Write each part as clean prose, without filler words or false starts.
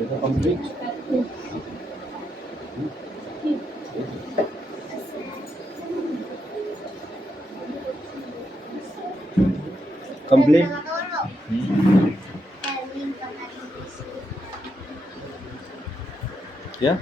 এটা complete. Complete. क्या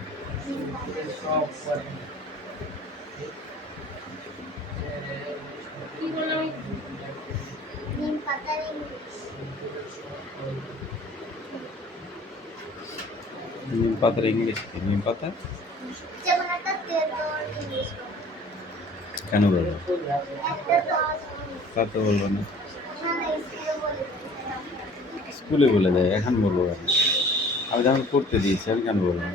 नीम पाता इंग्लिश की नीम पाता কেন বলবো? তা তো বলবো না, স্কুলে বলে দেয়, এখন বলবো আমি যখন করতে দিয়েছি আমি কেন বলবো?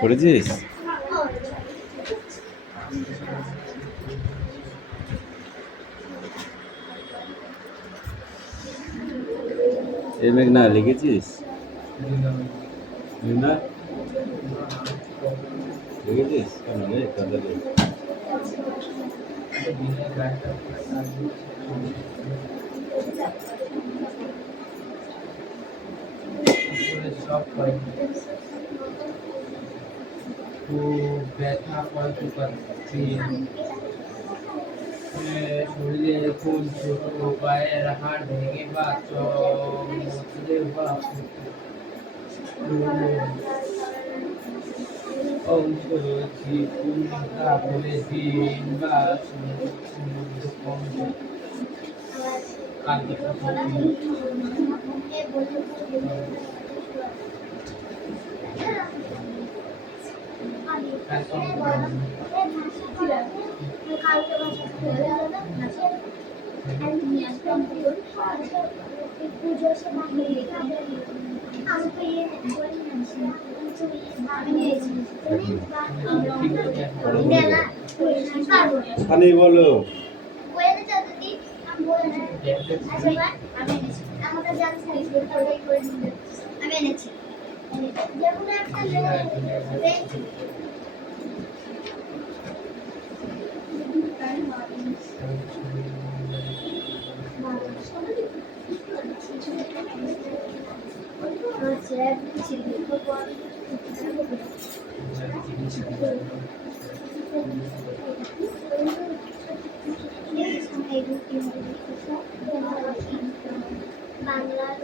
করেছিস? এই মেঘনা লিখেছিস? মেঘনা লিখেছিস কেন রে? তাহলে ব্যথা কষ্ট পাচ্ছি, শরীরের খুব ছোট, পায়ের হাড় ভেঙে বা চলে বা অংশ চিন্তা বলে দিন বা খালি বলো। আমি এনেছি যেমন একটা বাংলার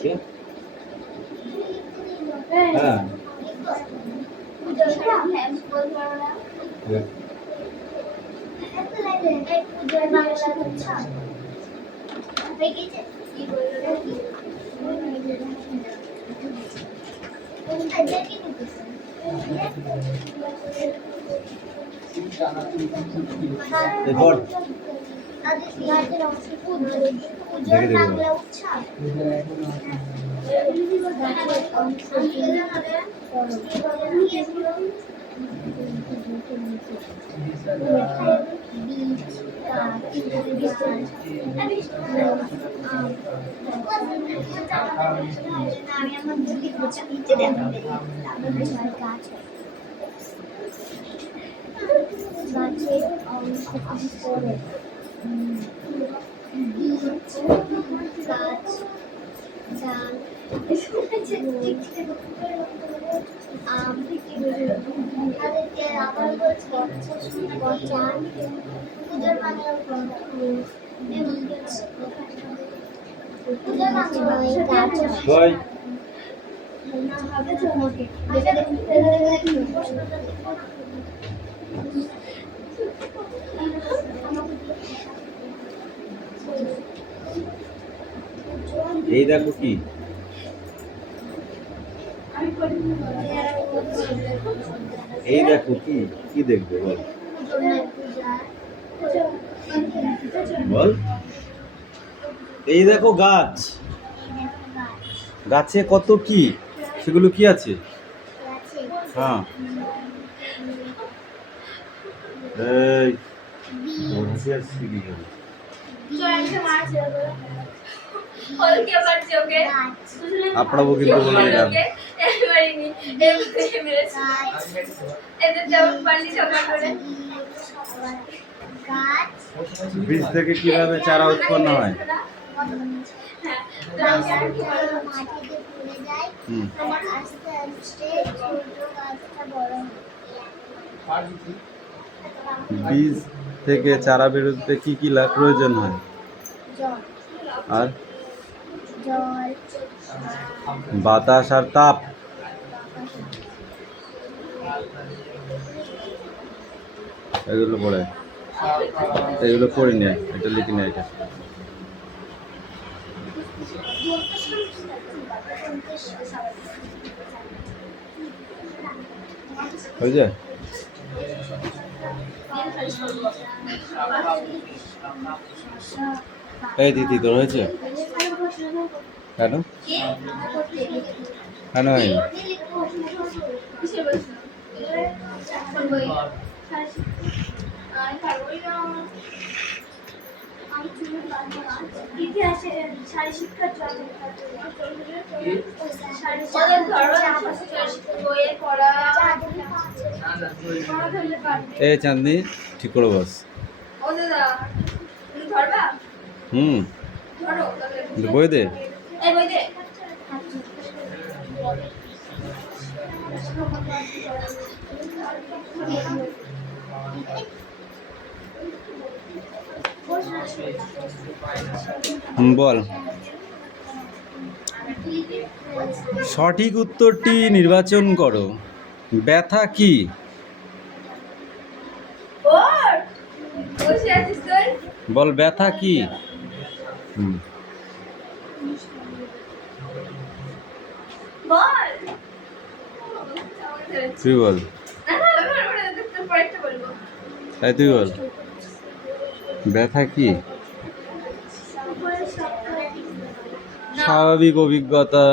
क्या? हाँ रिकॉर्ड এই দেখো কি এই দেখো কি কি দেখবে বল বল এই দেখো গাছ গাছে কত কি সেগুলো কি আছে হ্যাঁ এই বি তোর হাসি আসছে কি করে? আপনাবো কিন্তু বলে দিলাম গাছ বীজ থেকে কিভাবে চারা উৎপন্ন হয়? মাটিতে পড়ে যায় হুম আস্তে আস্তে ছোট গাছটা বড় হয় বীজ থেকে চারা বেরোতে কি কি প্রয়োজন হয়? জল আর জল বাতাস আর তাপ। এগুলো পড়ে, এগুলো পড়ি না, এটা লিখি না। এটা হয়েছে? এই দিদি তোর হয়েছে? কেন কেন হয়নি? ইতিহাসে শারীর শিক্ষার জন্য এই চাঁদনি ঠিক করে বস। হুম বই দে। বল সঠিক উত্তরটি নির্বাচন করো। ব্যথা কি? বল ব্যথা কি? হুম তুই বল, তাই তুই বল ব্যথা কি? স্বাভাবিক অভিজ্ঞতা,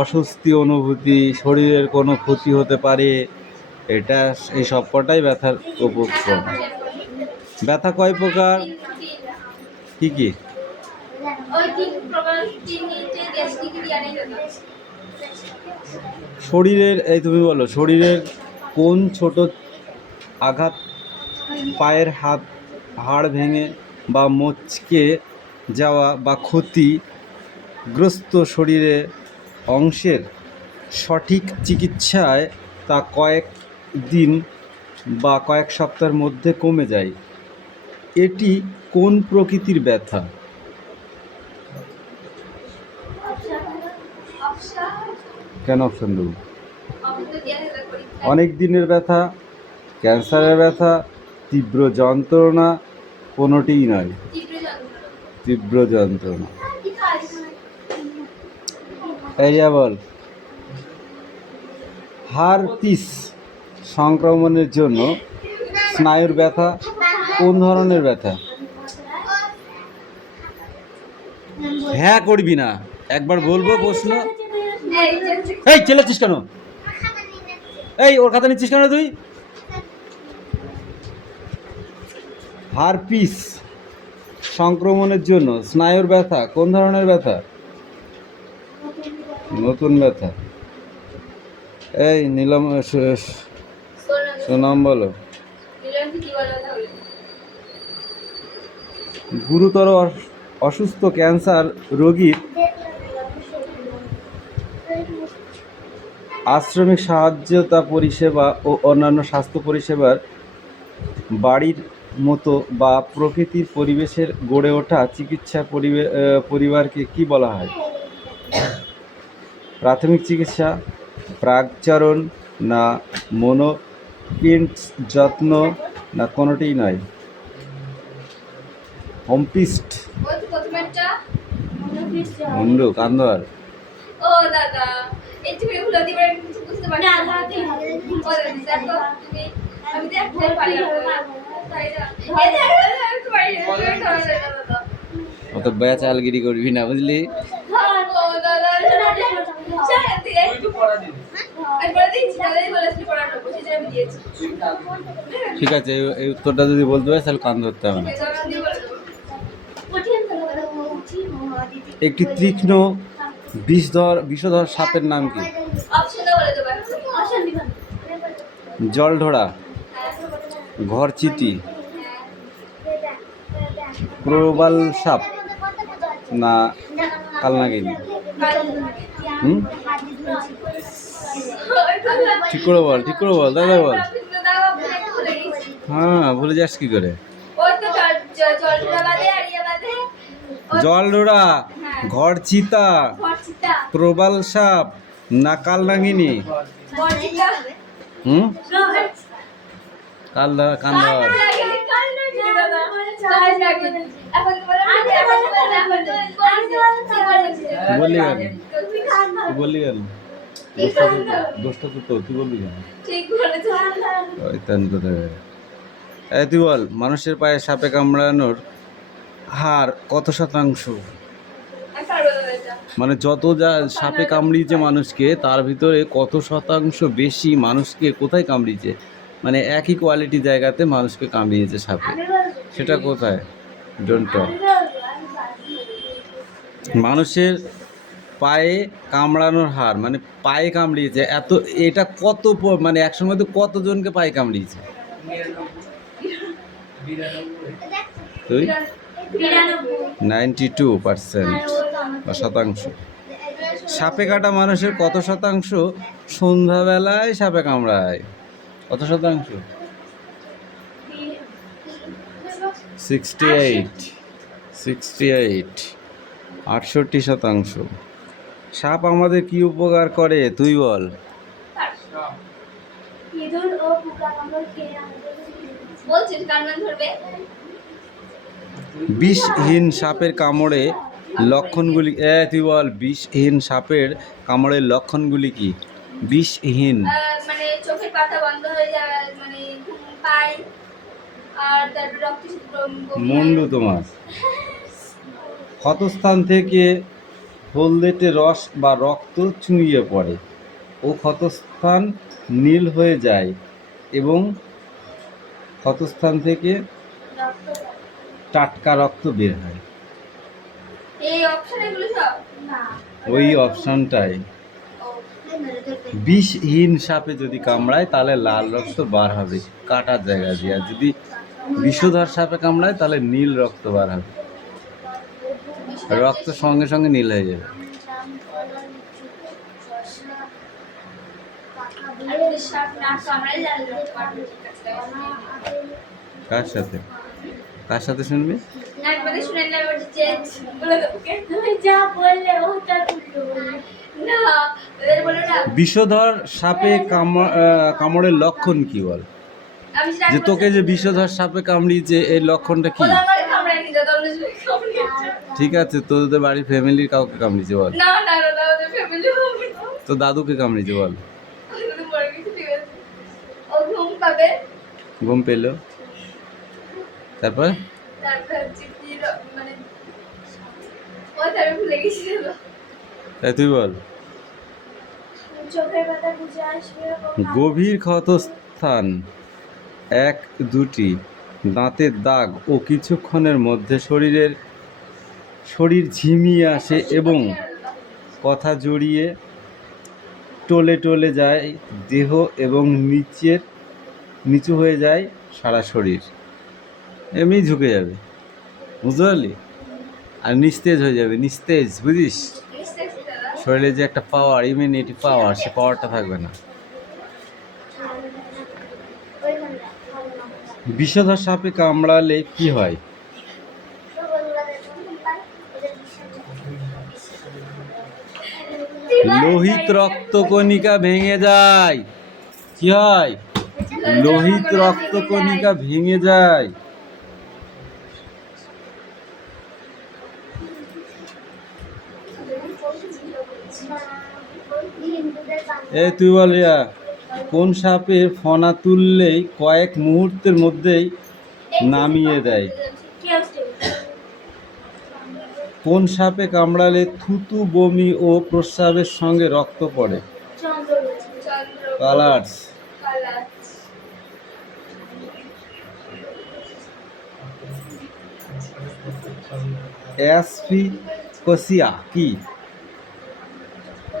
অস্বস্তি অনুভূতি, শরীরের কোনো ক্ষতি হতে পারে, এটা এই সবকটাই ব্যথার উপক্রম। ব্যথা কয় প্রকার? কি কি? শরীরের, এই তুমি বলো, শরীরের কোন ছোট আঘাত, পায়ের হাড় ভেঙে বা মচকে যাওয়া বা ক্ষতিগ্রস্ত শরীরের অংশের সঠিক চিকিৎসায় তা কয়েক দিন বা কয়েক সপ্তাহের মধ্যে কমে যায়। এটি কোন প্রকৃতির ব্যথা? কেন অপশন দেব? অনেক দিনের ব্যথা, ক্যান্সারের ব্যথা, তীব্র যন্ত্রণা, কোনোটিই নয়। তীব্র যন্ত্রণা। এই যে বল হার্পিস সংক্রমণের জন্য স্নায়ুর ব্যথা কোন ধরনের ব্যথা? হ্যাঁ করবি না, একবার বলবো প্রশ্ন। এই চেলাচ্ছিস কেন? এই ওর খাতা নিচ্ছিস কেন তুই? হার্পিস সংক্রমণের জন্য স্নায়ুর ব্যথা কোন ধরনের ব্যথা? নতুন ব্যথা। এই নীলম, সোনাম বলো। গুরুতর অসুস্থ ক্যান্সার রোগীর আশ্রমিক সহায়তা পরিষেবা ও অন্যান্য স্বাস্থ্য পরিষেবার বাড়ির মতো বা প্রকৃতির পরিবেশের গড়ে ওঠা চিকিৎসা পরিবারকে কি বলা হয়? প্রাথমিক চিকিৎসা, প্রাকচারণ, না মনোপিন্টস যত্ন, না কোনোটিই নয়? হোমপিস্ট, মুন্ডু, কান্দর। ও দাদা একটু এগুলো দিবার কিছু বুঝতে পারছি না। ও দেখো তুমি আমি দেখতে পারি তাই না? এই দেখো আমি তো পারি না। অত বেচালগিরি করবি না, বুঝলি? ও দাদা শান্তি একটু পড়া দিন। আমি পড়া দিচ্ছি দাদাই বলে দিয়েছি। ঠিক আছে, এই উত্তরটা যদি বলতে পারিস তাহলে কান ধরতে হবে না। জবাব দিয়ে বলে দেবো। একটি তীক্ষ্ণ বিষধর সাপের নাম কি? অপশনও বলে দেবো এখন। জলঢোড়া, হ্যাঁ, ঘরচিটি, হ্যাঁ। প্রবাল সাপ না কালনাগিনি? হুম, ঠিক করে বল, ঠিক করে বল, দাদা বল। হ্যাঁ, ভুলে যাস কি করে? ওই তো জলটা বাদে আর ইয়ে বাদে জলঢোড়া, হ্যাঁ। ঘরচিতা, ঘরচিতা, প্রবাল সাপ না কালনাগিনি? ঘরচিতা। হুম, কান্দার। এখন বললি কেন? তুই বললি কেন? দোষটা তো তোর, তুই বললি কেন? ঠিক বলেছো। ওই তেন কোথায়? এই তুই বল, মানুষের পায়ে সাপে কামড়ানোর হার কত শতাংশ? মানে যত যা সাপে কামড়িয়েছে মানুষকে, তার ভিতরে কত শতাংশ বেশি মানুষকে কোথায় কামড়িয়েছে? মানে একই কোয়ালিটি জায়গাতে মানুষকে কামড়িয়েছে সাপে, সেটা কোথায়? Don't talk. মানুষের পায়ে কামড়ানোর হার, মানে পায়ে কামড়িয়েছে এত, এটা কত মানে একসঙ্গে তো কতজনকে পায়ে কামড়িয়েছে? 92 তুই 92% বা শতাংশ। সাপে কাটা মানুষের কত শতাংশ সন্ধ্যাবেলায় সাপে কামড়ায়? কত শতাংশ? 68 68%। সাপ আমাদের কি উপকার করে তুই বল? বলছিস কান্না ধরবে? বিষহীন সাপের কামড়ে লক্ষণগুলি, তুই বল, বিষহীন সাপের কামড়ের লক্ষণগুলি কি? বিষহীন মানে চোখের পাতা বন্ধ হয়ে যায়, মানে ঘুম পায়, আর তারপর রক্ত মুন্ডু তোমার। ক্ষতস্থান থেকে হলদেটে রস বা রক্ত চুইয়ে পড়ে ও ক্ষতস্থান নীল হয়ে যায় এবং ক্ষতস্থান থেকে টাটকা রক্ত বের হয়। এই অপশন এগুলো সব ওই অপশনটাই। ও, বিষহীন সাপে যদি কামড়ায় তাহলে লাল রক্ত বার হবে কাটার জায়গা দিয়ে, আর যদি বিষধর সাপে কামড়ায় তাহলে নীল রক্ত বার হবে, রক্ত সঙ্গে সঙ্গে নীল হয়ে যাবে। আর যদি সাপ না কামড়ায় জানলে পারবে, ঠিক আছে। কার সাথে? কার সাথে শুনবি? না মানে শুনে না, ওর যে বলে দেবো কে? তুমি যা বললে ওটা উল্টো বললে। না, ওদের বলো না। বিষধর সাপে কামড়ের লক্ষণ কি বল? আমি সেটা যে তোকে যে বিষধর সাপে কামড়িয়েছে এই লক্ষণটা কি? ওরা আমাকে কামড়ায়নি, দাদা অন্য জনের কামড়িয়েছে। ঠিক আছে, তোদের বাড়ির ফ্যামিলির কাউকে কামড়িয়েছে বল? না না না না, ওদের ফ্যামিলি হবে না। তো দাদুকে কামড়িয়েছে বল? ওদের মরে গেছে, ঠিক আছে। ও ঘুম পাবে, ঘুম পেলো, তারপর তারপর হচ্ছে কি মানে ও তার ভুলে গেছি দাদা। তাই তুই বল। চোখের পাতা বুঝে আসবে এরকম গভীর ক্ষতস্থান, 1-2টি দাঁতের দাগ ও কিছুক্ষণের মধ্যে শরীর ঝিমিয়ে আসে এবং কথা জড়িয়ে টলে টলে যায় দেহ এবং নিচু হয়ে যায় সারা শরীর, এমনি ঝুঁকে যাবে, বুঝতে পারলি? আর নিস্তেজ হয়ে যাবে, নিস্তেজ, বুঝিস? বুঝতে পারছি দাদা। শরীরে যে একটা পাওয়ার, ইমিউনিটি পাওয়ার, সে পাওয়ারটা থাকবে না। বিষধর সাপে কামড়ালে কি হয়? লোহিত রক্তকণিকা ভেঙে যায়। কি হয়? লোহিত রক্তকণিকা ভেঙে যায়। তুই বল রিয়া, কোন সাপে ফনা তুললেই কয়েক মুহূর্তের মধ্যেই নামিয়ে দেয়? কোন সাপে কামড়ালে থুতু, বমি ও প্রস্রাবের সঙ্গে রক্ত পড়ে? চন্দ্র কালার্স। কালার অ্যাসফিকোসিয়া কি?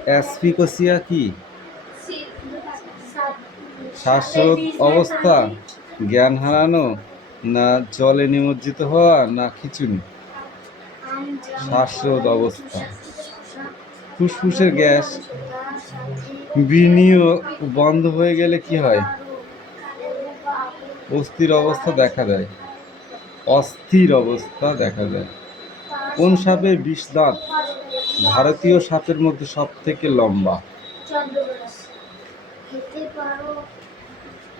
অ্যাসফিকোসিয়া কি? শ্বাসরোধ অবস্থা, জ্ঞান হারানো, না জলে নিমজ্জিত হওয়া, না খিঁচুনি? শ্বাসরোধ অবস্থা। ফুসফুসের গ্যাস বিনিয়োগ বন্ধ হয়ে গেলে কি হয়? অস্থির অবস্থা দেখা দেয়। অস্থির অবস্থা দেখা যায়। কোন সাপের বিষ দাঁত ভারতীয় সাপের মধ্যে সব থেকে লম্বা? খেতে পারো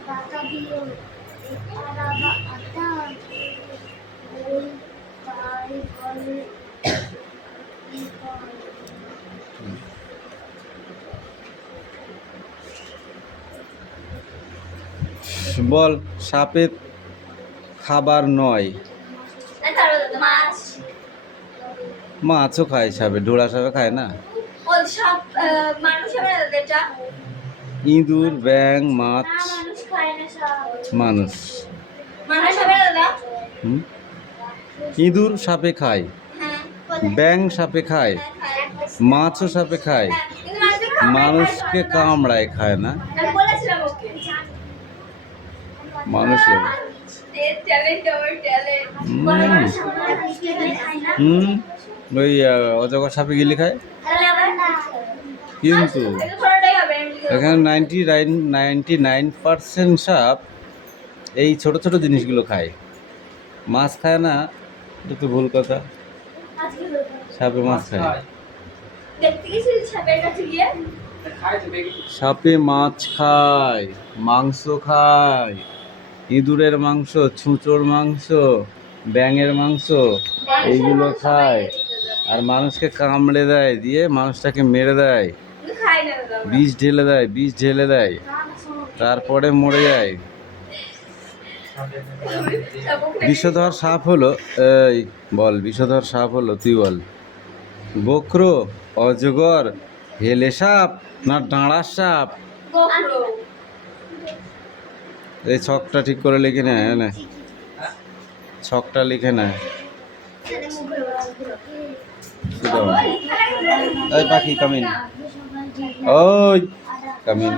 টাকা দিও আটা বা আটা ওই তাই বলে বল, সাপের খাবার নয়। মাছ। মাছও খায় সাপে, ঢোড়া সাপে খায় না। ওই সব মানুষ হবে না এটা। ইঁদুর, ব্যাং, মাছ, মানুষ খায় না সব মানুষ। মানুষ হবে না দাদা। হুম? ইঁদুর সাপে খায়, হ্যাঁ ব্যাং সাপে খায়, হ্যাঁ মাছও সাপে খায়, কিন্তু মানুষকে মানুষকে কামড়ায় খায় না। আমি বলেছিলাম ওকে মানুষের ট্যালেন্ট আমার ট্যালেন্ট হুম ওই অজগর সাপে গিলি খায়, কিন্তু এখানে 99% সাপ এই ছোট ছোট জিনিসগুলো খায়, মাছ খায় না। এটা তো ভুল কথা, সাপে মাছ খায়। দেখতে গেছিস সাপের কাছে গিয়ে? সাপে মাছ খায়, মাংস খায়, ইঁদুরের মাংস, ছুঁচোর মাংস, ব্যাঙের মাংস, এইগুলো খায়। আর মানুষকে কামড়ে দেয়, দিয়ে মানুষটাকে মেরে দেয়, খাই না দাদা। বিষ ঢেলে দেয়, তারপরে মরে যায়। বিষধর সাপ হলো, এই বল, বিষধর সাপ হলো, তুই বল। গোখর, অজগর, হেলে সাপ, না ডাঁড়ার সাপ? গোখরো। এই ছকটা ঠিক করে লিখে নেয় না, ছকটা লিখে নেয়। এই পাখি কামিন, ওই কামিন।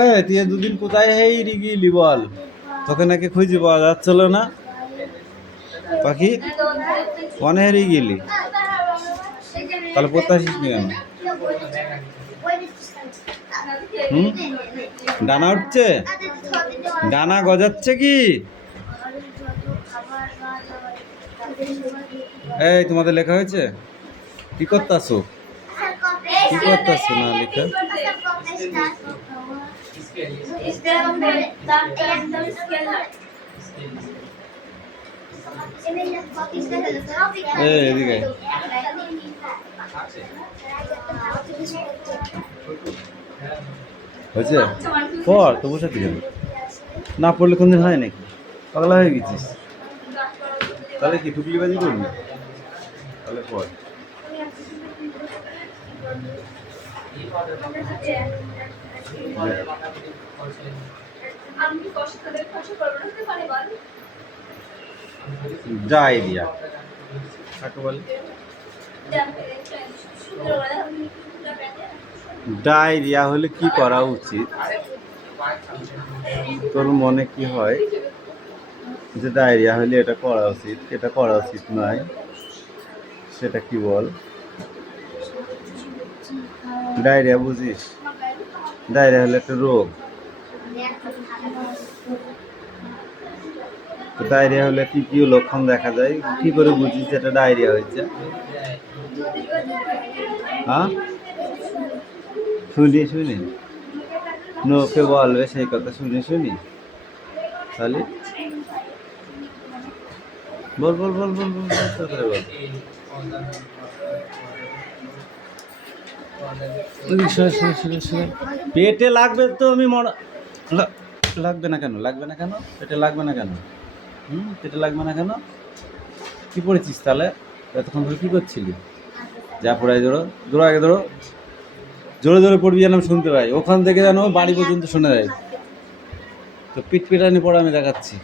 এই তুই দুদিন কোথায় হেরি গেলি বল? তোকে নাকি খুঁজে পাওয়া যাচ্ছিল না পাখি, কনে হেরিয়ে গেলি? তাহলে পড়তে আসিস নি কেন? হুম? ডানা উঠছে, ডানা গজাচ্ছে কি? এই তোমাদের লেখা হয়েছে? কি করতেছো? কি করতেছো না লেখা? এই এদিকে হয়েছে? পড় তো, বসে দিকে না পড়লে কোনদিন হয় নাকি? পাগলা হয়ে গেছিস? তাহলে কি টুকলিবাজি করবি? তাহলে পড়। আমি কি কষ্ট করে কষ্ট করবো না তো পারে বল। ডায়রিয়া কাকে বলে? ডায়রিয়া হলে কি করা উচিত? তোর মনে কি হয় যে ডায়রিয়া হলে এটা করা উচিত, এটা করা উচিত নয়, সেটা কি বল? ডায়রিয়া বুঝিস? ডায়রিয়া হলে একটা রোগ। তো ডায়রিয়া হলে কি কি লক্ষণ দেখা যায়? কি করে বুঝিস যে এটা ডায়রিয়া হয়েছে? হ্যাঁ, শুনি নোকে বলবে সেই কথা, শুনি তাহলে বল তাড়াতাড়ি বল। পেটে লাগবে তো, আমি লাগবে না কেন? পেটে লাগবে না কেন? পেটে লাগবে না কেন? কি পড়েছিস তাহলে এতক্ষণ ধরে? কি করছিলি? যা পড়াই ধরো আগে ধরো, জোরে পড়বি যেন আমি শুনতে পাই, ওখান থেকে যেন বাড়ি পর্যন্ত শোনা যায়। তো পিটপিটানি পড়া আমি দেখাচ্ছি।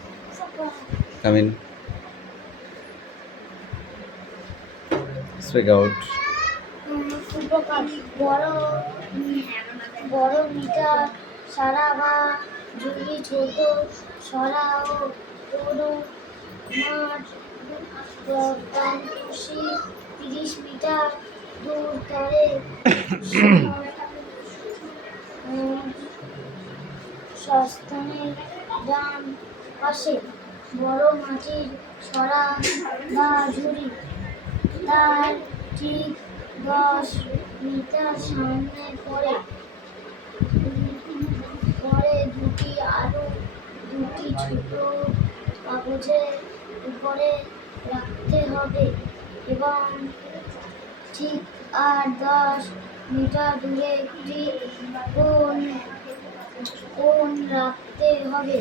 Come in. Speak out. উপকার বড় বড় মিটার সারা বা ঝুড়ি ছোট সরা ও সরু মাঠ প্রাণী 30 মিটার দূর তরে সস্তানের ডান পাশে বড় মাটির সরা বা ঝুড়ি তার ঠিক 10 মিটার সামনে পড়ে দুটি আলু দুটি ছোট কাগজের উপরে রাখতে হবে এবং ঠিক আর 10 মিটার দূরে একটি কোণ রাখতে হবে।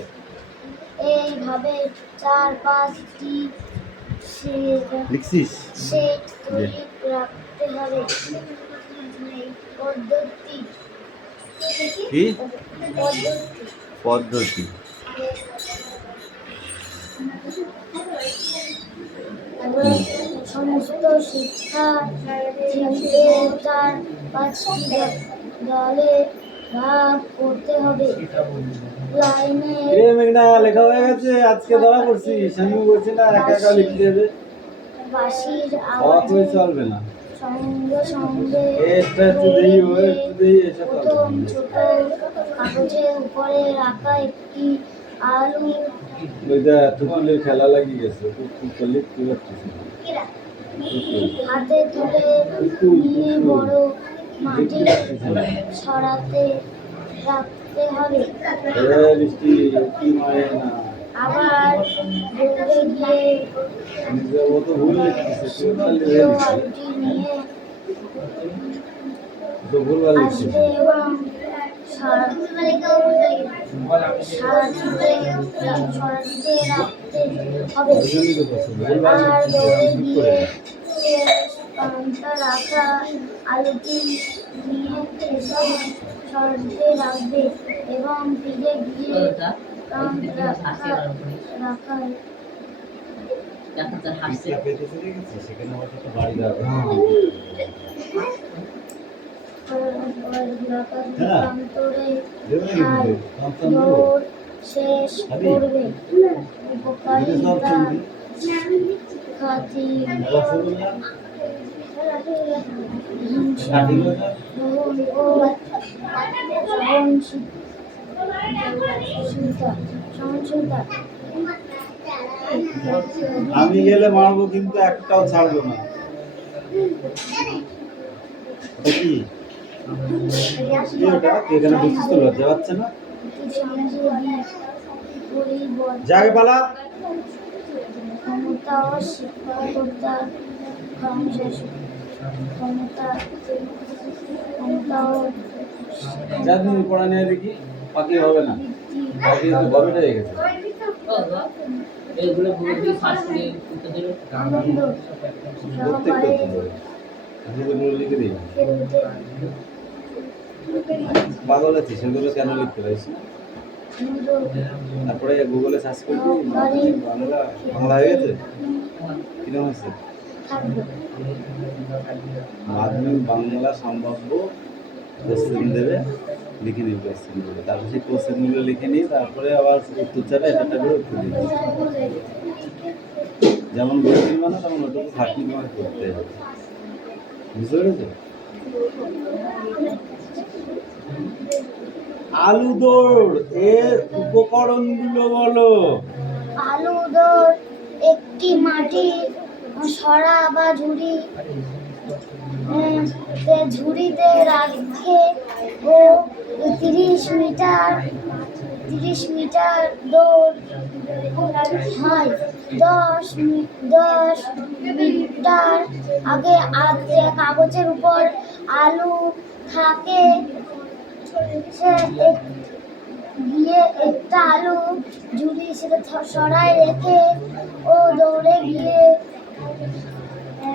এইভাবে 4-5টি লিখছিস? সেট তৈরি রাখতে হবে। পদ্ধতি কি পদ্ধতি পদ্ধতি? সমস্ত শিক্ষার্থীদের তার 5টি দলে ভাগ করতে হবে। লাইনে রে মেঘনা, লেখা হয়ে গেছে। আজকে ধরা পড়ছিস, আমি বলছি না একা একা লিখতে দেবে। বাঁশির অবাক হয়ে আওয়াজে চলবে না। সঙ্গে সঙ্গে এটা একটু দেই, ও একটু দেই, এসব প্রথম ছোট কাগজের উপরে রাখা একটি আলু ওইটা টুকুলের খেলা লাগিয়ে গেছে। টুকু লিখতে পারছিস না। হাতে তুলে নিয়ে বড় মাটি সরাতে রাখতে হবে। বৃষ্টি কি মারে না, আবার দৌড়ে গিয়ে নিজের মতো ভুল লিখতেছে। সিদ্ধ আলুটি নিয়ে তো ভুলভাল লিখছিস। আসবে এবং সরাতে রাখতে হবে। ওই জন্যই তো বলছি, ভুলভাল আর লিখছিস, দৌড়ে ঠিক গিয়ে করে। শেষ পান্তা রাখা আলুটি নিয়ে এসে সরাতে রাখবে এবং ফিরে গিয়ে পান্তা রাখা পিঠা পেতে চলে গেছে, সেখানে আমার একটা বাড়ি যাবে। প্রান্তরে দেবে নাকি আর দুধে? কামচান দেবো? দৌড় শেষ করবে। উপকারিতা খাতি রসগোল্লা? হিংসা কাঠিগোল্লা? গ্রহণ ও সহনশীলতা আমি গেলে মারবো, কিন্তু একটাও ছাড়বো না। ওটা কি? কি ওটা? তুই এখানে বুঝছিস তো, লজ্জা পাচ্ছে না? যাকে পালা। ক্ষমতা ও শিক্ষকতার ক্ষমতা ও যা তুমি পড়া নিয়ে দেখি, পাখি হবে না। পাখি তো গভীরে হয়ে গেছে। এইগুলো পুরো দিয়ে ফাঁস করে উত্তর দিল। আনন্দ প্রত্যেক সহকারে করতে হবে। আমি যেগুলো লিখে দিই, খেলতে পাগল আছিস, সেগুলো কেন লিখতে পারিস না? আনন্দ তারপরে গুগলে সার্চ করবি, বাংলা বাংলা হয়ে গেছে। কিরকম হয়েছে? থাকবে। মাধ্যমিক বাংলা সম্ভাব্য কোশ্চেন দেবে, লিখে নিবি কোশ্চেনগুলো। তারপর সেই কোশ্চেনগুলো লিখে নিয়ে তারপরে আবার উত্তর চাটা এটা করে উত্তর দিবি। যেমন বই মানে তেমন ওটুকু খাটনি তোমাকে করতে হবে। বুঝতে পেরেছো? আলু দৌড় এর উপকরণগুলো বলো। আলু দৌড় একটি মাটির সরা বা ঝুড়িতে রাখে ও 30 মিটার দৌড় হয়। 10 মিটার আগে কাগজের উপর আলু থাকে, সে গিয়ে একটা আলু ঝুড়ি সেটা সরায় রেখে ও দৌড়ে গিয়ে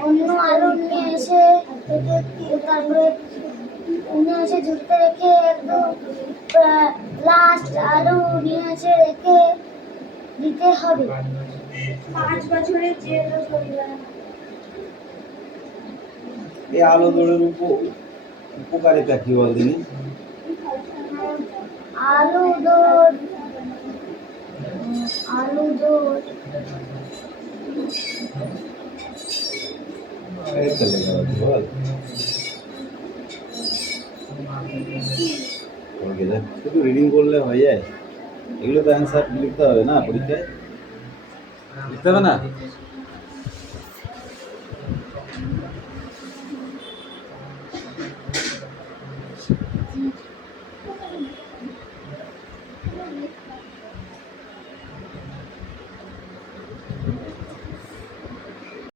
অন্য আলু নিয়ে এসে তারপরে ঝুড়িতে রেখে একদম লাস্ট আলু নিয়ে এসে রেখে দিতে হবে। 5 বছরের জেল ও জরিমানা। এই আলো দৌড়ের উপকারিতা কি বল দিনি? আলু দৌড়, আলু দৌড় এই তো লেখা আছে বল। ওকে যা, শুধু রিডিং করলে হয়ে যায়? এগুলো তো অ্যান্সার লিখতে হবে না পরীক্ষায়? লিখতে হবে না?